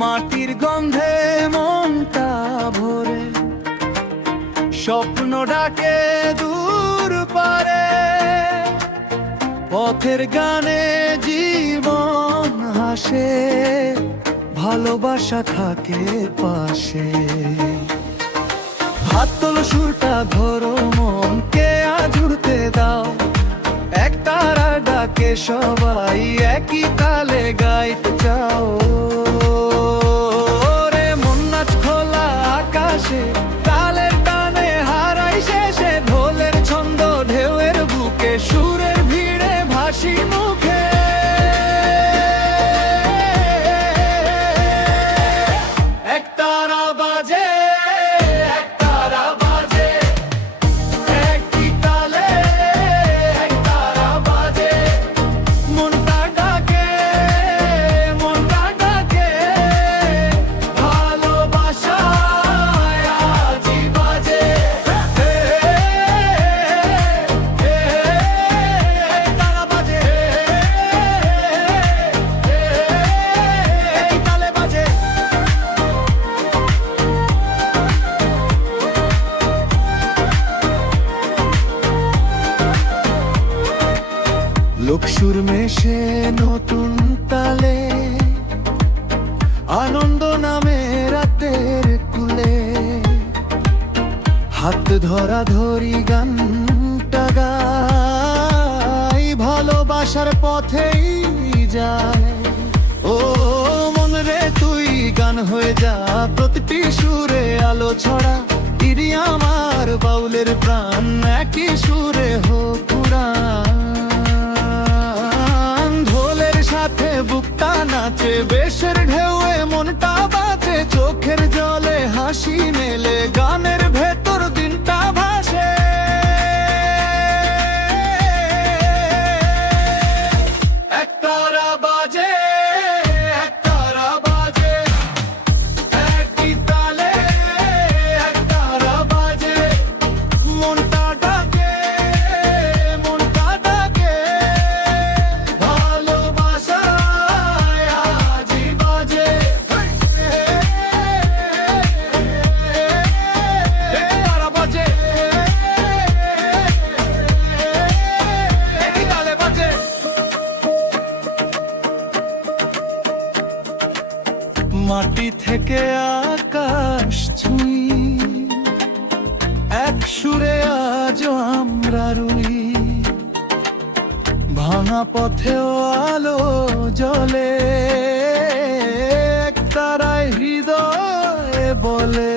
মাটির গন্ধে মনটা ভরে, স্বপ্ন ডাকে দূর পারে, পথের গানে জীবন হাসে, ভালোবাসা থাকে পাশে। হাত তোলো, সুরটা ধরো, মনকে আজ উড়তে দাও, এক তারা ডাকে সবাই একই তালে গাইতে চাও। রে মন নাচ খোলা আকাশে, তালের টানে হারাই শেষে, ঢোলের ছন্দ ঢেউয়ের বুকে, সুরের ভিড়ে ভাসি মুখে। এক তারা বাজে, এক তারা বাজে, একই তালে এক তারা বাজে, মনটা ডাকে, মনটা ডাকে, ভালোবাসায় আজই বাজে। তারা বাজে, একই তালে বাজে। লোকসুর মেশে নতুন তালে, আনন্দ নামে রাতের কুলে, হাত ধরা ধরি গানটা গাই, ভালোবাসার পথেই যায়। ও মন রে তুই গান হয়ে যা, প্রতিটি সুরে আলো ছড়া, ইরি আমার বাউলের প্রাণ একই সুরে হোক উড়ান। ঢোলের সাথে বুকটা নাচে, বেশের ঢেউয়ে মনটা বাজে, চোখের জলে হাসি মেলে, গানের ভেতর দিনটা ভাসে। এক তারা বাজে, এক তারা বাজে, একই তালে এক তারা বাজে, মনটা ডাকে, মনটা ডাকে, ভালোবাসায় আজই বাজে। এক তারা বাজে, একই তালে বাজে। মাটি থেকে আকাশ ছুঁই, এক সুরে আজও আমরা রুই, ভাঙা পথেও আলো জ্বলে, এক তারায় হৃদয়ে বলে।